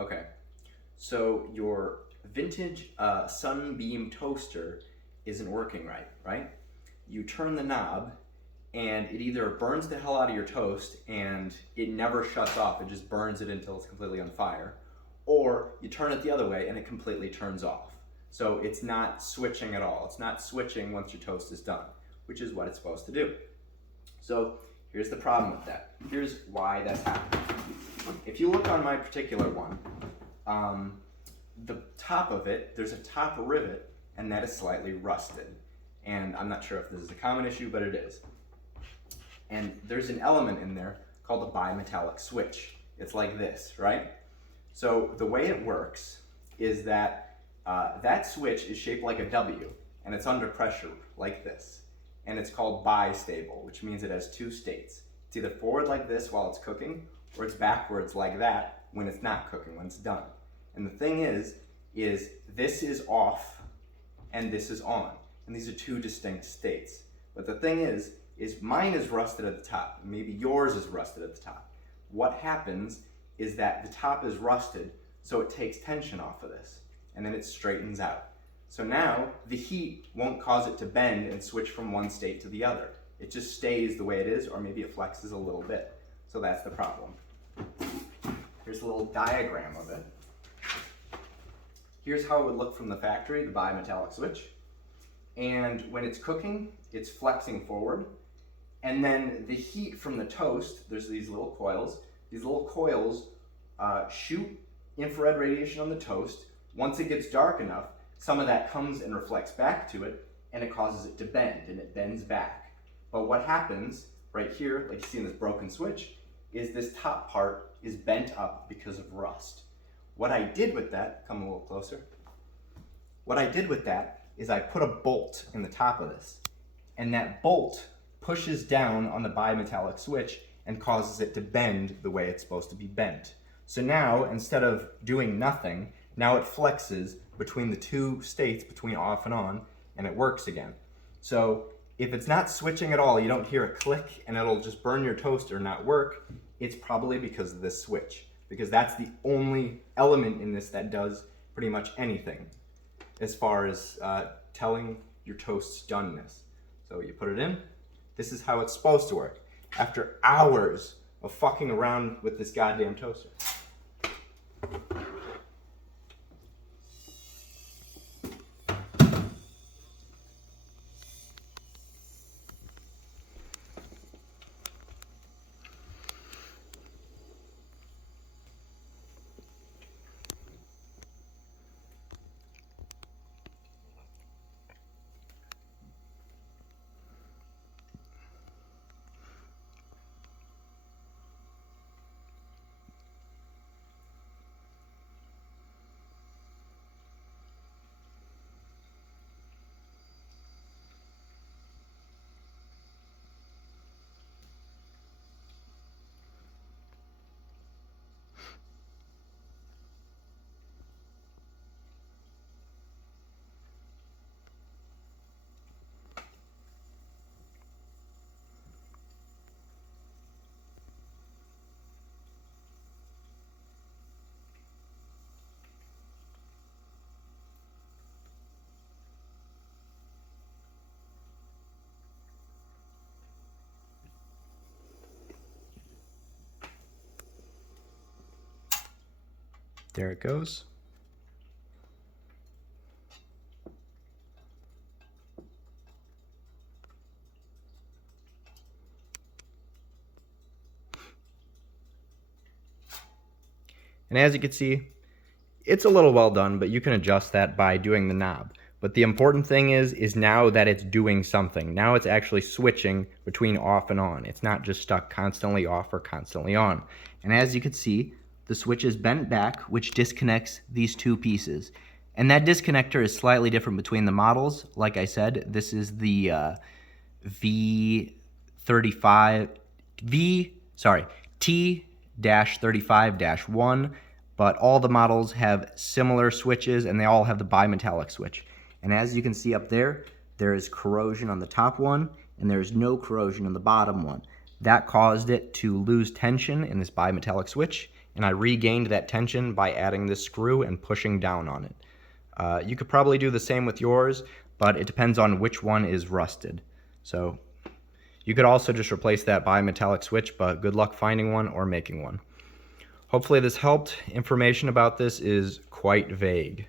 Okay, so your vintage Sunbeam toaster isn't working right? You turn the knob and it either burns the hell out of your toast and it never shuts off, it just burns it until it's completely on fire, or you turn it the other way and it completely turns off. So it's not switching at all. It's not switching once your toast is done, which is what it's supposed to do. So here's the problem with that. Here's why that's happening. If you look on my particular one, the top of it, there's a top rivet, and that is slightly rusted. And I'm not sure if this is a common issue, but it is. And there's an element in there called a bimetallic switch. It's like this, right? So the way it works is that that switch is shaped like a W, and it's under pressure like this. And it's called bistable, which means it has two states. It's either forward like this while it's cooking, or it's backwards like that when it's not cooking, when it's done. And the thing is this is off and this is on. And these are two distinct states. But the thing is mine is rusted at the top. Maybe yours is rusted at the top. What happens is that the top is rusted, so it takes tension off of this, and then it straightens out. So now the heat won't cause it to bend and switch from one state to the other. It just stays the way it is, or maybe it flexes a little bit. So that's the problem. Here's a little diagram of it. Here's how it would look from the factory, the bimetallic switch. And when it's cooking, it's flexing forward. And then the heat from the toast, there's these little coils. These little coils shoot infrared radiation on the toast. Once it gets dark enough, some of that comes and reflects back to it, and it causes it to bend, and it bends back. But what happens right here, like you see in this broken switch, is this top part is bent up because of rust. What I did with that, come a little closer. What I did with that is I put a bolt in the top of this, and that bolt pushes down on the bimetallic switch and causes it to bend the way it's supposed to be bent. So now, instead of doing nothing, now it flexes between the two states, between off and on, and it works again. So if it's not switching at all, you don't hear a click and it'll just burn your toast or not work, it's probably because of this switch, because that's the only element in this that does pretty much anything as far as telling your toast's doneness. So you put it in. This is how it's supposed to work after hours of fucking around with this goddamn toaster. There it goes. And as you can see, it's a little well done, but you can adjust that by doing the knob. But the important thing is now that it's doing something. Now it's actually switching between off and on. It's not just stuck constantly off or constantly on. And as you can see, the switch is bent back, which disconnects these two pieces. And that disconnector is slightly different between the models. Like I said, this is the T-35-1, but all the models have similar switches and they all have the bimetallic switch. And as you can see up there, there is corrosion on the top one and there is no corrosion on the bottom one. That caused it to lose tension in this bimetallic switch, and I regained that tension by adding this screw and pushing down on it. You could probably do the same with yours, but it depends on which one is rusted. So you could also just replace that bimetallic switch, but good luck finding one or making one. Hopefully this helped. Information about this is quite vague.